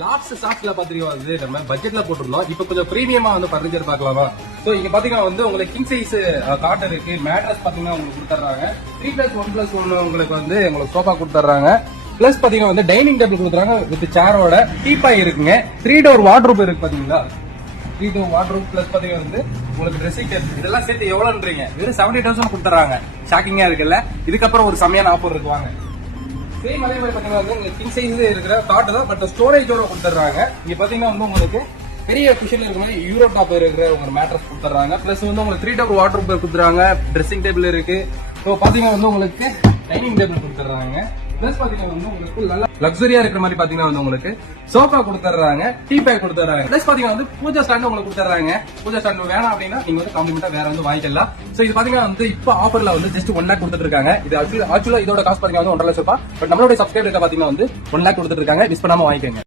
Last ஷாப்ல பாத்தீங்கன்னா வந்து நம்ம பட்ஜெட்ல போட்டுருந்தோம். இப்ப கொஞ்சம் பிரீமியமா வந்து பர்னிச்சர் பார்க்கலாமா? சோ இங்க பாத்தீங்கன்னா வந்து உங்களுக்கு கிங் சைஸ் காட் இருக்கு. மேட்ரஸ் பாத்தீங்கன்னா உங்களுக்கு கொடுத்துறாங்க. 3+1+1 உங்களுக்கு வந்து உங்களுக்கு சோஃபா கொடுத்துறாங்க. பிளஸ் பாத்தீங்கன்னா வந்து டைனிங் டேபிள் கொடுத்துறாங்க வித் சேரோட. டீபாய் இருக்குங்க. 3 டோர் வார்ட்ரோப் இருக்கு பாத்தீங்களா? 3 டோர் வார்ட்ரோப் பிளஸ் பாத்தீங்கன்னா வந்து உங்களுக்கு ட்ரெஸ்ஸிங் டேபிள் இதெல்லாம் சேர்த்து எவ்வளவுன்றீங்க? வெறும் 70,000 கொடுத்துறாங்க. ஷாக்கிங்கா இருக்குல்ல? இதுக்கப்புறம் ஒரு செமையான ஆஃபர் இருக்கு வாங்க. சேம் அதே மாதிரி பாத்தீங்கன்னா வந்து கிங் சைஸ் இருக்கிற காட் தான், பட் ஸ்டோரேஜோட கொடுத்துறாங்க. இங்க பாத்தீங்கன்னா வந்து உங்களுக்கு பெரிய குஷன் இருக்கிற மாதிரி யூரோ டாப் இருக்கிற ஒரு மேட்ரஸ் கொடுத்துறாங்க. பிளஸ் வந்து உங்களுக்கு 3 டோர் வார்ட்ரோப் கொடுத்துறாங்க. ட்ரெஸ்ஸிங் டேபிள் இருக்கு. ஸோ பாத்தீங்கன்னா வந்து உங்களுக்கு டைனிங் டேபிள் கொடுத்துறாங்க. பிளஸ் பாத்தீங்கன்னா வந்து உங்களுக்கு நல்லா லக்ஸரியா இருக்கிற மாதிரி பாத்தீங்கன்னா வந்து உங்களுக்கு சோஃபா கொடுத்துறாங்க. டீ பேக் கொடுத்துறாங்க. பிளஸ் பாத்தீங்கன்னா வந்து பூஜா ஸ்டாண்ட் உங்களுக்கு கொடுத்துறாங்க. பூஜா ஸ்டாண்ட் வேணாம் அப்படின்னா நீங்க வந்து காம்ப்ளிமெண்டா வேற வந்து வாங்கிக்கலாம். சோ இது பாத்தீங்கன்னா வந்து இப்ப ஆஃபர்ல வந்து ஜஸ்ட் 1 lakh கொடுத்துட்டு இருக்காங்க. இது ஆக்சுவலா இதோட காஸ்ட் பாத்தீங்கன்னா வந்து 1.5 லட்சம் ரூபாய். பட் நம்மளுடைய சப்ஸ்கிரைபர் பாத்தீங்கன்னா வந்து 1 lakh கொடுத்துட்டு இருக்காங்க. மிஸ் பண்ணாம வாங்கிக்கோங்க.